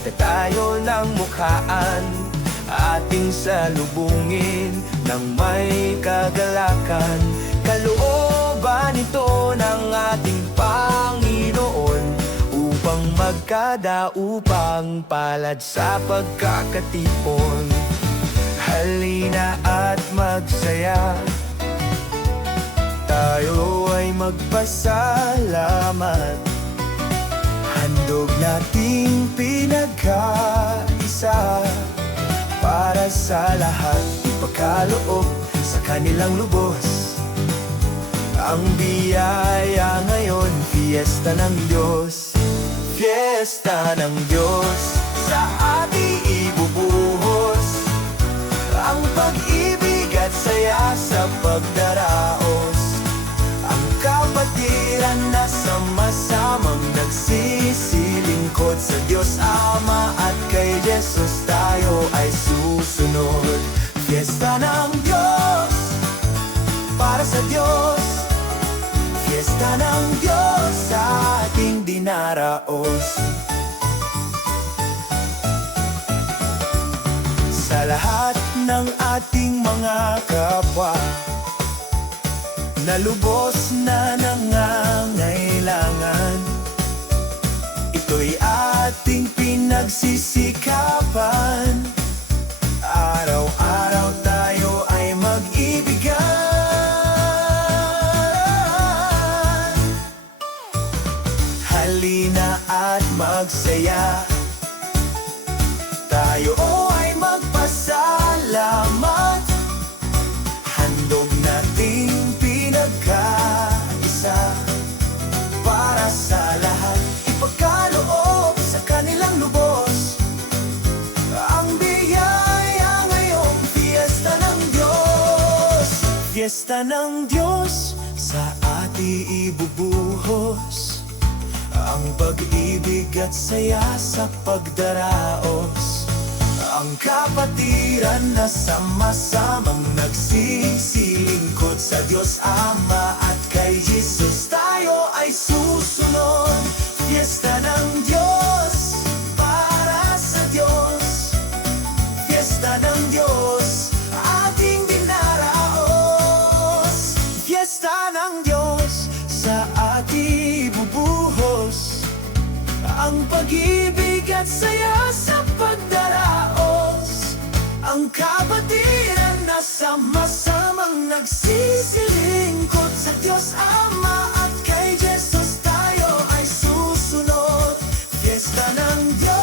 Kita tayo ng mukhaan, ating salubungin ng may kagalakan. Kalooban ito ng ating Panginoon, upang magkadaupang palad sa pagkakatipon. Halina at magsaya, tayo ay magpasalamat. Handog nating pinagkaisa, para sa lahat ipagkaloob sa kanilang lubos. Ang biyaya ngayon, fiesta ng Diyos. Fiesta ng Diyos, sa ating ibubuhos ang pag-ibig at saya sa pagdaraos. Ang kapatiran na sama-samang nagsisilingkod sa Diyos Ama, at kay Jesus tayo ay susunod. Fiesta ng Diyos, para sa Diyos. Fiesta ng Diyos sa ating dinaraos. Sa lahat ng ating mga kapwa na lubos na nangangailangan, ito'y ating pinagsisikapan. Araw-araw tayo ay mag-ibigan. Halina at magsaya, tayo ay magpasalamat. Handog nating pinagkaisa, para sa lahat ipagkaloob sa kanilang lubos. Ang biyaya ngayong fiesta ng Diyos. Fiesta ng Diyos, sa ating ibubuhos ang pag-ibig at saya sa pagdaraos. Ang kapatiran na sama-samang nagsisilingkod sa Diyos Ama, at kay Jesus tayo ay susunod. Fiesta ng Diyos, para sa Diyos. Fiesta ng Diyos, ating dinaraos. Fiesta ng Diyos, sa ating ibubuhos ang pag-ibig at saya sa pagdaraos. Ang kapatiran na sama-samang nagsisilingkod sa Diyos Ama, at kay Jesus tayo ay susunod. Fiesta ng Diyos.